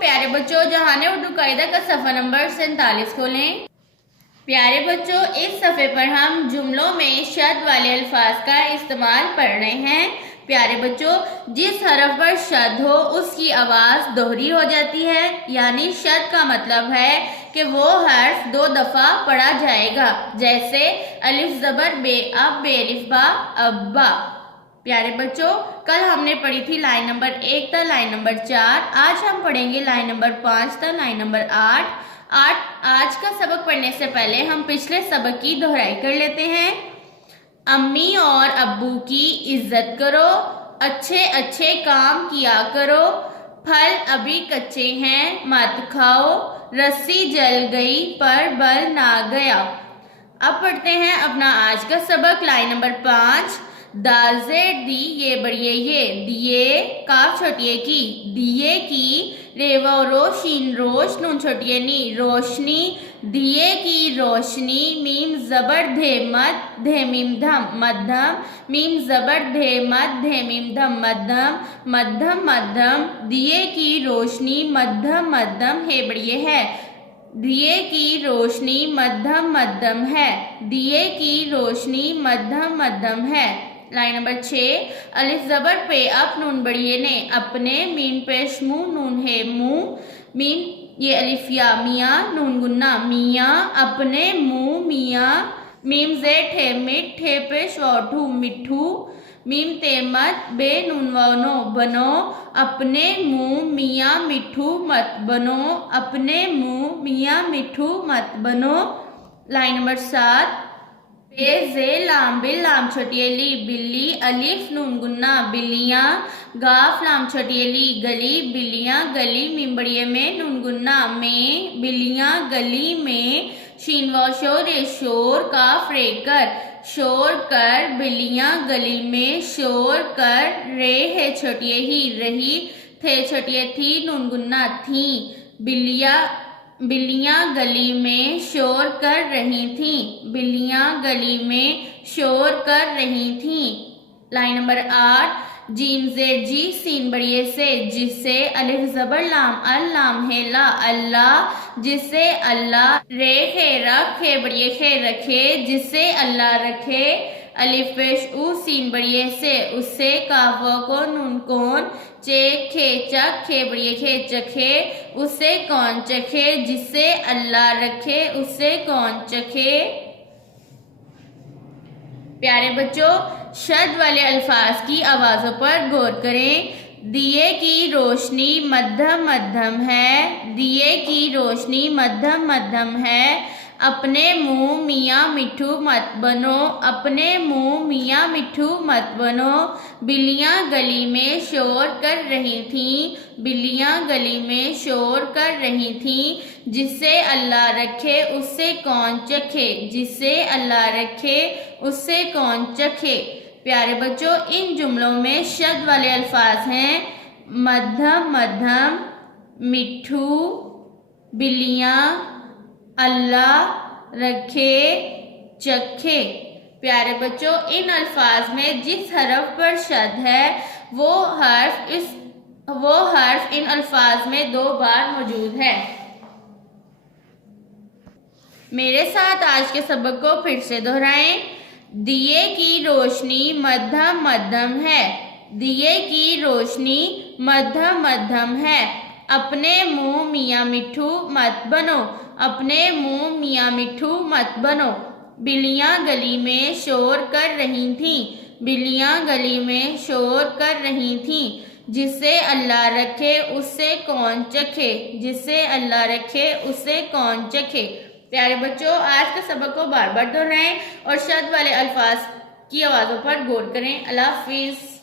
प्यारे बच्चों, जहाने उर्दू कायदा का सफ़ा नंबर 47 खोलें। प्यारे बच्चों, इस सफ़े पर हम जुमलों में शद वाले अल्फाज का इस्तेमाल पढ़ रहे हैं। प्यारे बच्चों, जिस हरफ पर शद हो उसकी आवाज़ दोहरी हो जाती है, यानी शद का मतलब है कि वो हर्फ 2 दफ़ा पढ़ा जाएगा। जैसे अलिफ ज़बर बे, अब बे अलिफ बा, अब्बा। प्यारे बच्चों, कल हमने पढ़ी थी लाइन नंबर 1 तक लाइन नंबर 4। आज हम पढ़ेंगे लाइन नंबर 5 तक लाइन नंबर 8। आज का सबक पढ़ने से पहले हम पिछले सबक की दोहराई कर लेते हैं। अम्मी और अब्बू की इज्जत करो, अच्छे अच्छे काम किया करो, फल अभी कच्चे हैं मत खाओ, रस्सी जल गई पर बल ना गया। अब पढ़ते हैं अपना आज का सबक लाइन नंबर 5। दाजेड दी ये बढ़िए ये, दिए काफ छोटिए की, दिए की, रेवा रोशीन रोश नून छोटिए नी, रोशनी, दिए की रोशनी, मीम जबर धे मत, धे मीम धम मध्यम, मीम जबर धे मत, धे मीम धम मध्यम, मध्यम मध्यम, दिए की रोशनी मध्यम मध्यम है बढ़िए है, दिए की रोशनी मध्यम मध्यम है, दिए की रोशनी मध्यम मध्यम है। Line number 6। अलिफ जबर पे अप नून बढ़िए ने, अपने, मीन पेश मुंह नून है मुंह, मीन ये अलिफ या मियाँ नून गुन्ना मियाँ, अपने मुंह मियाँ, मीम जेठ है मिठ है पेश वाठू मिठू, मीम ते मत बे नून वानो बनो, अपने मुंह मियाँ मिठू मत बनो, अपने मुंह मियाँ मिठू मत बनो। Line number 7। बेजे लाम बिल लाम छोटियली बिल्ली, अलिफ नून गुन्ना बिल्लियाँ, गाफ लाम छोटियली गली बिल्लियाँ गली, मीम बड़िए में नून गुन्ना में, बिल्लियाँ गली में, शीन व शोर ए शोर, काफ रे कर शोर कर, बिल्लियाँ गली में शोर कर, रे है छोटिए ही रही, थे छोटिए थी नून गुन्ना थी, बिल्लियाँ गली में शोर कर रही थीं, बिल्लियाँ गली में शोर कर रही थीं। Line number 8। जीम जेड जी सीन बढ़िए से, जिससे, अलिफ जबर लाम अल लाम है ला अल्लाह, जिससे अल्लाह, रे है रख है बढ़िए खे रखे, जिससे अल्लाह रखे, अलिफ पेश ऊ सीन बढ़िए से उससे, काफो को नून कौन, चे खे चख खे बढ़िए खे चखे, उससे कौन चखे, जिससे अल्लाह रखे उससे कौन चखे। प्यारे बच्चों, शद वाले अल्फाज की आवाज़ों पर गौर करें। दिए की रोशनी मध्यम मध्यम है, दिए की रोशनी मध्यम मध्यम है, अपने मुंह मियाँ मिठू मत बनो, अपने मुंह मियाँ मिठू मत बनो, बिल्लियाँ गली में शोर कर रही थीं, बिल्लियाँ गली में शोर कर रही थीं, जिससे अल्लाह रखे उससे कौन चखे, जिससे अल्लाह रखे उससे कौन चखे। प्यारे बच्चों, इन जुमलों में शद वाले अल्फाज हैं मध्यम मध्यम, मिठू, बिल्लियाँ, अल्लाह रखे, चखे। प्यारे बच्चों, इन अल्फाज में जिस हरफ पर शद है वो हर्फ इन अल्फाज में 2 बार मौजूद है। मेरे साथ आज के सबक को फिर से दोहराएं। दिए की रोशनी मध्यम मध्यम है, दिए की रोशनी मध्यम मध्यम है, अपने मुंह मियाँ मिठू मत बनो, अपने मुंह मियाँ मिठू मत बनो, बिल्लियाँ गली में शोर कर रही थीं, बिल्लियाँ गली में शोर कर रही थीं, जिससे अल्लाह रखे उससे कौन चखे, जिससे अल्लाह रखे उससे कौन चखे। प्यारे बच्चों, आज के सबक को बार बार दोहराएं और शद वाले अल्फाज की आवाज़ों पर गौर करें। अल्लाह हाफिज़।